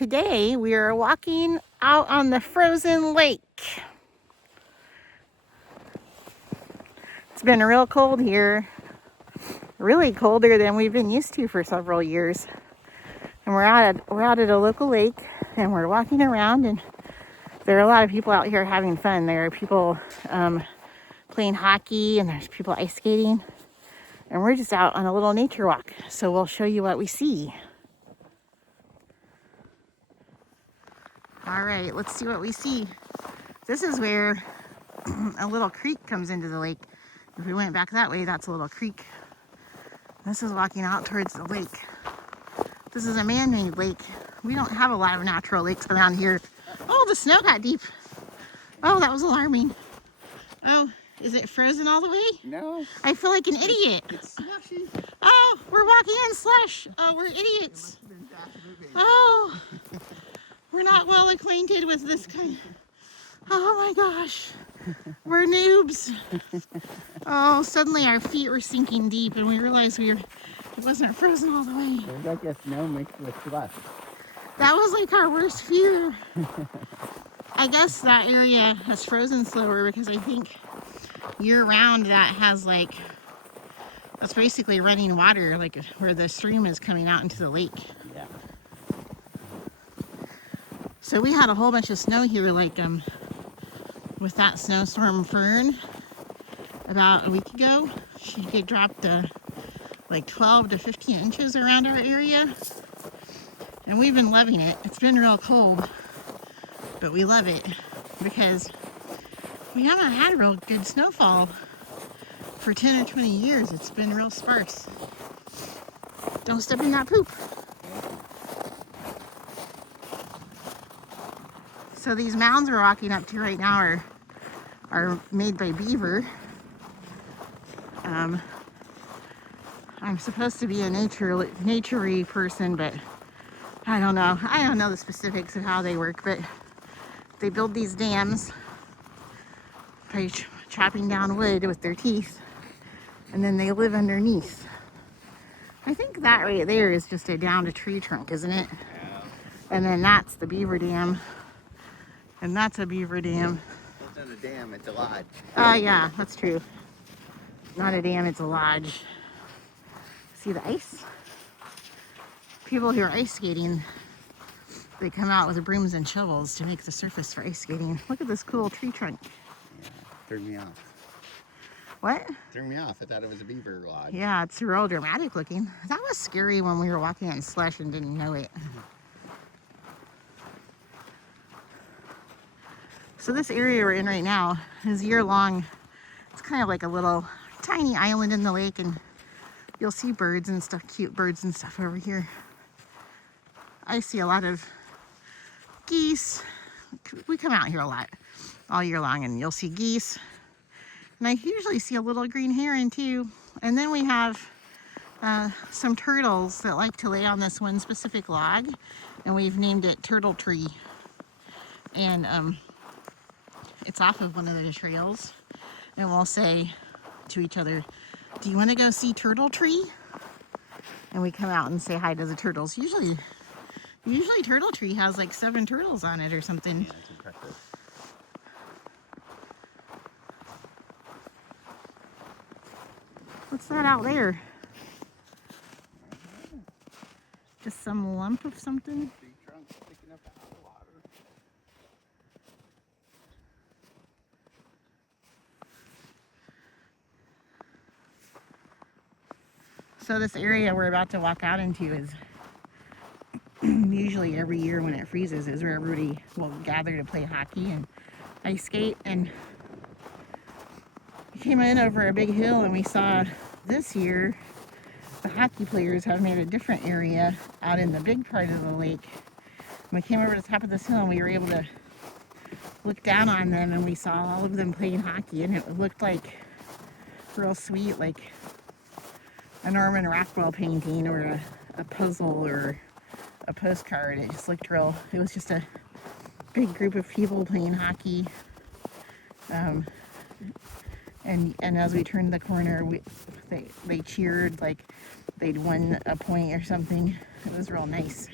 today we are walking out on the frozen lake. It's been real cold here, really colder than we've been used to for several years. And we're out at a local lake, and we're walking around, and there are a lot of people out here having fun. There are people playing hockey, and there's people ice skating, and we're just out on a little nature walk. So we'll show you what we see. All right, let's see what we see. This is where a little creek comes into the lake. If we went back that way, that's a little creek. This is walking out towards the lake. This is a man-made lake. We don't have a lot of natural lakes around here. Oh, the snow got deep. Oh, that was alarming. Oh, is it frozen all the way? No. I feel like an idiot. It's slushy. Oh, we're walking in slush. Oh, we're idiots. Oh, we're not well acquainted with this kind. Oh my gosh. We're noobs. Oh, suddenly our feet were sinking deep and we realized it wasn't frozen all the way. It was like a snow mixed with slush. That was like our worst fear. I guess that area has frozen slower because I think year round that has that's basically running water, like where the stream is coming out into the lake. Yeah. So we had a whole bunch of snow here, with that snowstorm Fern about a week ago. She dropped 12 to 15 inches around our area, and we've been loving it. It's been real cold, but we love it because we haven't had real good snowfall for 10 or 20 years. It's been real sparse. Don't step in that poop. So these mounds we're walking up to right now are made by beaver. I'm supposed to be a nature-y person, but I don't know. I don't know the specifics of how they work, but they build these dams by chopping down wood with their teeth, and then they live underneath. I think that right there is just a downed tree trunk, isn't it? Yeah. And then that's the beaver dam. And that's a beaver dam. It's not a dam, it's a lodge. Oh, yeah, that's true. Not a dam, it's a lodge. See the ice? People who are ice skating, they come out with brooms and shovels to make the surface for ice skating. Look at this cool tree trunk. Yeah, threw me off. What? Threw me off. I thought it was a beaver lodge. Yeah, it's real dramatic looking. That was scary when we were walking in slush and didn't know it. So this area we're in right now is year-long. It's kind of like a little tiny island in the lake, and you'll see birds and stuff, cute birds and stuff over here. I see a lot of geese. We come out here a lot all year long, and you'll see geese. And I usually see a little green heron too. And then we have some turtles that like to lay on this one specific log, and we've named it Turtle Tree. And it's off of one of the trails, and we'll say to each other, "Do you want to go see Turtle Tree?" And we come out and say hi to the turtles. Usually Turtle Tree has 7 turtles on it or something. Yeah, it's impressive. What's that out there? Just some lump of something? Tree trunk sticking up out of the water. So this area we're about to walk out into is usually every year when it freezes is where everybody will gather to play hockey and ice skate. And we came in over a big hill, and we saw this year the hockey players have made a different area out in the big part of the lake. And we came over to the top of this hill, and we were able to look down on them, and we saw all of them playing hockey, and it looked like real sweet, like a Norman Rockwell painting or a puzzle or a postcard. It just looked real. It was just a big group of people playing hockey. And as we turned the corner, they cheered like they'd won a point or something. It was real nice.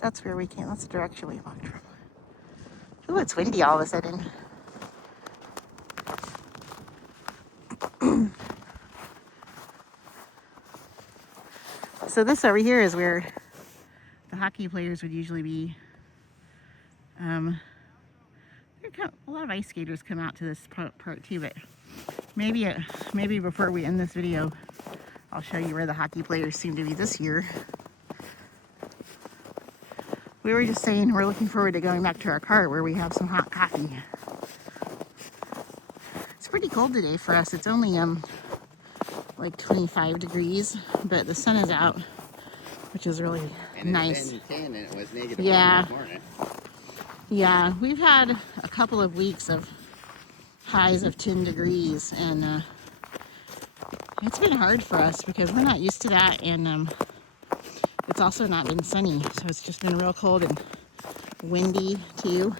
That's where we came. That's the direction we walked from. Ooh, it's windy all of a sudden. So this over here is where the hockey players would usually be. A lot of ice skaters come out to this part too, but maybe before we end this video, I'll show you where the hockey players seem to be this year. We were just saying we're looking forward to going back to our car where we have some hot coffee. It's pretty cold today for us. It's only like 25 degrees, but the sun is out, which is really nice. It's been 10 and it was negative Yeah. 1 this morning. Yeah, we've had a couple of weeks of highs of 10 degrees, and it's been hard for us because we're not used to that, and it's also not been sunny, so it's just been real cold and windy too.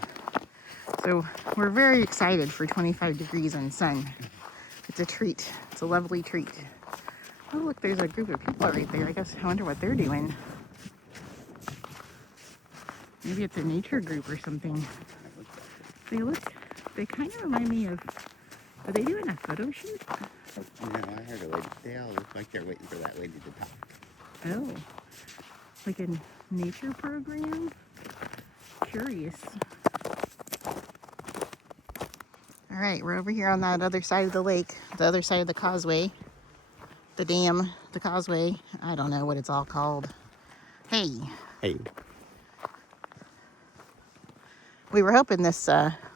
So we're very excited for 25 degrees and sun. It's a treat. It's a lovely treat. Oh, look, there's a group of people right there. I wonder what they're doing. Maybe it's a nature group or something. They kind of remind me of, are they doing a photo shoot? No, I heard a lady. They all look like they're waiting for that lady to talk. Oh, like a nature program? Curious. All right, we're over here on that other side of the lake, the other side of the causeway, the dam, the causeway. I don't know what it's all called. Hey. Hey. We were hoping this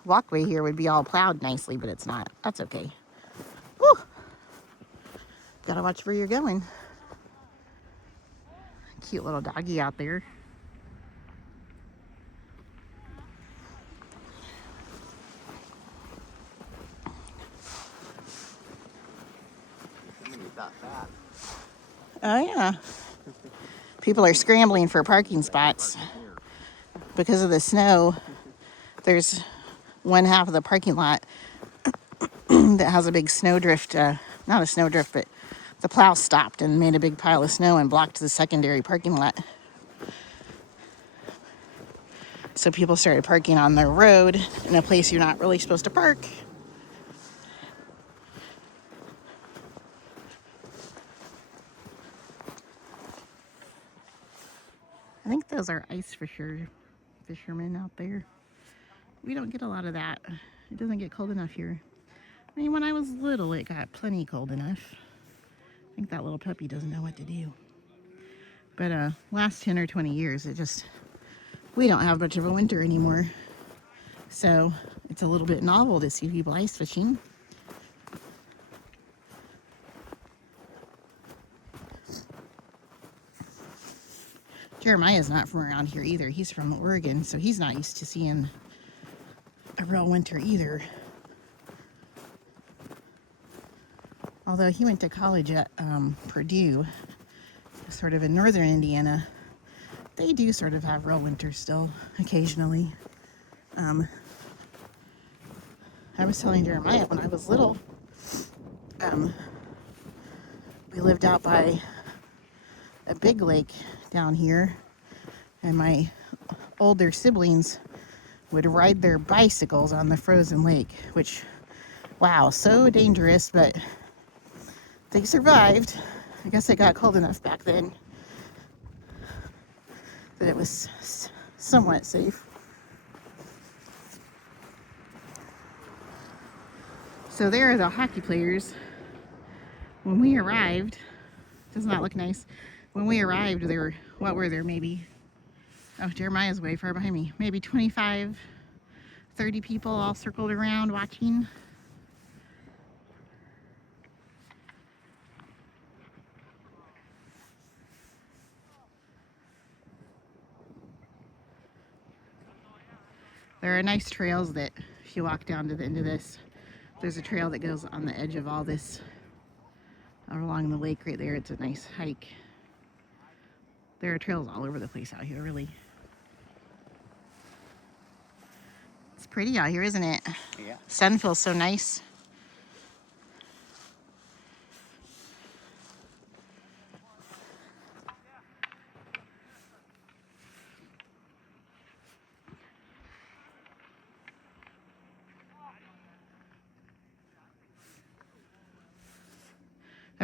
walkway here would be all plowed nicely, but it's not. That's okay. Woo! Gotta watch where you're going. Cute little doggy out there. Somebody thought that. Oh, yeah. People are scrambling for parking spots because of the snow. There's one half of the parking lot that has a big snowdrift, not a snowdrift, but the plow stopped and made a big pile of snow and blocked the secondary parking lot. So people started parking on the road in a place you're not really supposed to park. I think those are ice fishermen out there. We don't get a lot of that. It doesn't get cold enough here. I mean, when I was little, it got plenty cold enough. I think that little puppy doesn't know what to do. But last 10 or 20 years, we don't have much of a winter anymore. So it's a little bit novel to see people ice fishing. Jeremiah's not from around here either. He's from Oregon, so he's not used to seeing a real winter either. Although he went to college at Purdue, sort of in northern Indiana, they do sort of have real winter still, occasionally. I was telling Jeremiah when I was little, we lived out by a big lake down here, and my older siblings would ride their bicycles on the frozen lake, which, wow, so dangerous, but they survived. I guess it got cold enough back then that it was somewhat safe. So there are the hockey players. When we arrived, does not look nice. When we arrived, what were there, maybe, oh, Jeremiah's way far behind me, maybe 25, 30 people all circled around watching. There are nice trails that, if you walk down to the end of this, there's a trail that goes on the edge of all this, along the lake right there. It's a nice hike. There are trails all over the place out here, really. It's pretty out here, isn't it? Yeah. Sun feels so nice.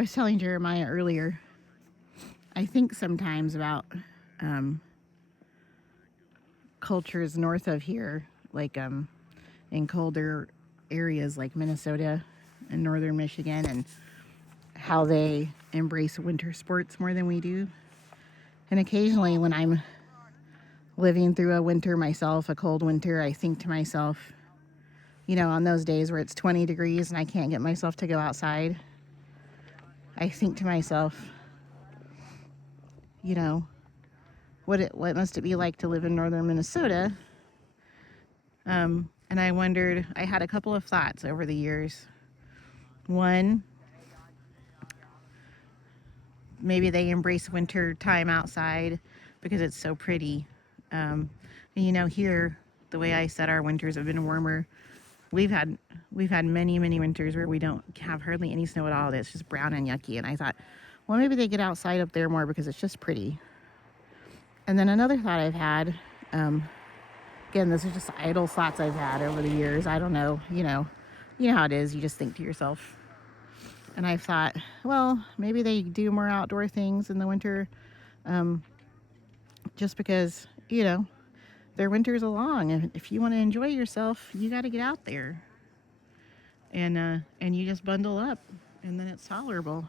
I was telling Jeremiah earlier, I think sometimes about cultures north of here, like in colder areas like Minnesota and northern Michigan, and how they embrace winter sports more than we do. And occasionally when I'm living through a winter myself, a cold winter, I think to myself, you know, on those days where it's 20 degrees and I can't get myself to go outside, I think to myself, you know, what must it be like to live in northern Minnesota? And I wondered, I had a couple of thoughts over the years. One, maybe they embrace winter time outside because it's so pretty. And you know, here, the way I said our winters have been warmer. We've had many winters where we don't have hardly any snow at all. It's just brown and yucky. And I thought, well, maybe they get outside up there more because it's just pretty. And then another thought I've had, again, this is just idle thoughts I've had over the years. I don't know, you know how it is. You just think to yourself. And I've thought, well, maybe they do more outdoor things in the winter, just because, you know, their winters are long. And if you want to enjoy yourself, you got to get out there. And you just bundle up, and then it's tolerable.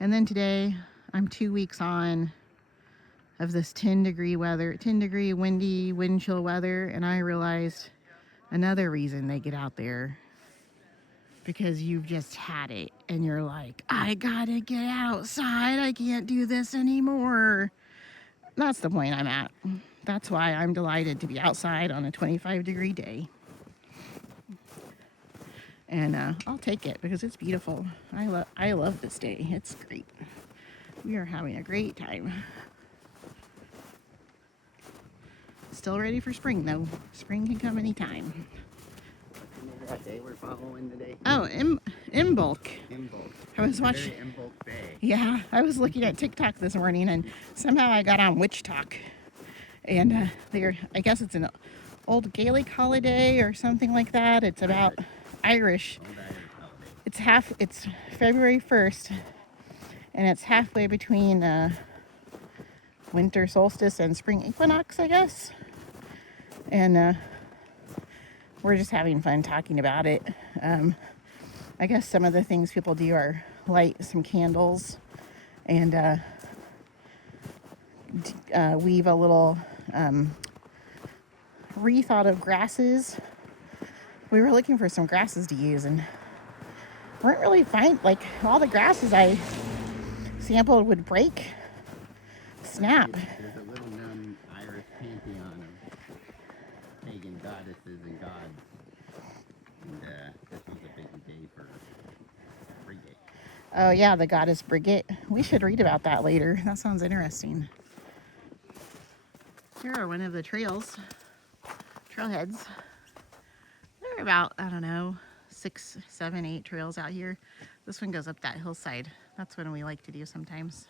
And then today, I'm 2 weeks on of this 10-degree weather, 10-degree windy, wind chill weather, and I realized another reason they get out there, because you've just had it, and you're like, I gotta get outside. I can't do this anymore. That's the point I'm at. That's why I'm delighted to be outside on a 25-degree day. And I'll take it because it's beautiful. I love this day. It's great. We are having a great time. Still ready for spring though. Spring can come anytime. What day we're following today? Oh, Imbolc. Imbolc. I was watching. Imbolc Bay. Yeah, I was looking at TikTok this morning, and somehow I got on Witch Talk, and I guess it's an old Gaelic holiday or something like that. It's about Irish. It's February 1st, and it's halfway between winter solstice and spring equinox, I guess. And we're just having fun talking about it. I guess some of the things people do are light some candles and weave a little wreath out of grasses. We were looking for some grasses to use and weren't really like all the grasses I sampled would break, snap. There's a little known Irish pantheon of pagan goddesses and gods. And this was a busy day for Frigate. Oh yeah, the goddess Brigit. We should read about that later. That sounds interesting. Here are one of the trailheads. There are about, I don't know, 6, 7, 8 trails out here. This one goes up that hillside. That's one we like to do sometimes.